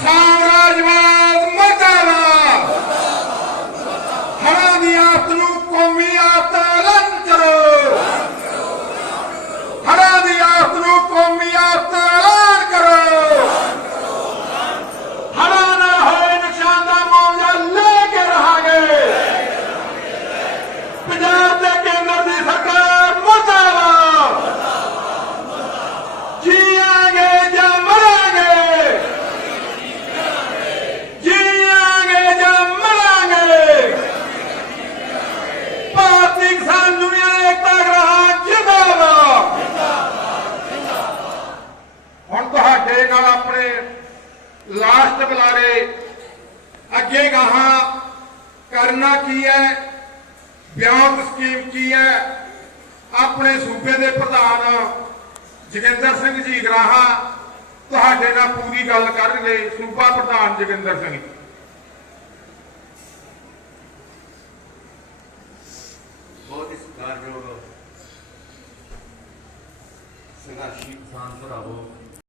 স্বরাজ ਭਾਰਤੀ ਕਿਸਾਨ ਦੁਨੀਆ ਏਕਤਾ ਗ੍ਰਹਾਂ ਹੁਣ ਤੁਹਾਡੇ ਨਾਲ ਆਪਣੇ ਲਾਸਟ ਬੁਲਾਰੇ ਅੱਗੇ ਗਾਹਾਂ ਕਰਨਾ ਕੀ ਹੈ, ਬਿਆਨ ਸਕੀਮ ਕੀ ਹੈ, ਆਪਣੇ ਸੂਬੇ ਦੇ ਪ੍ਰਧਾਨ ਜੋਗਿੰਦਰ ਸਿੰਘ ਜੀ ਗਰਾਹਾ, ਤੁਹਾਡੇ ਨਾਲ ਪੂਰੀ ਗੱਲ ਕਰਨਗੇ ਸੂਬਾ ਪ੍ਰਧਾਨ ਜੋਗਿੰਦਰ ਸਿੰਘ। ਜੀ ਸੰਘਰਸ਼ੀ ਕਿਸਾਨ ਭਰਾਵੋ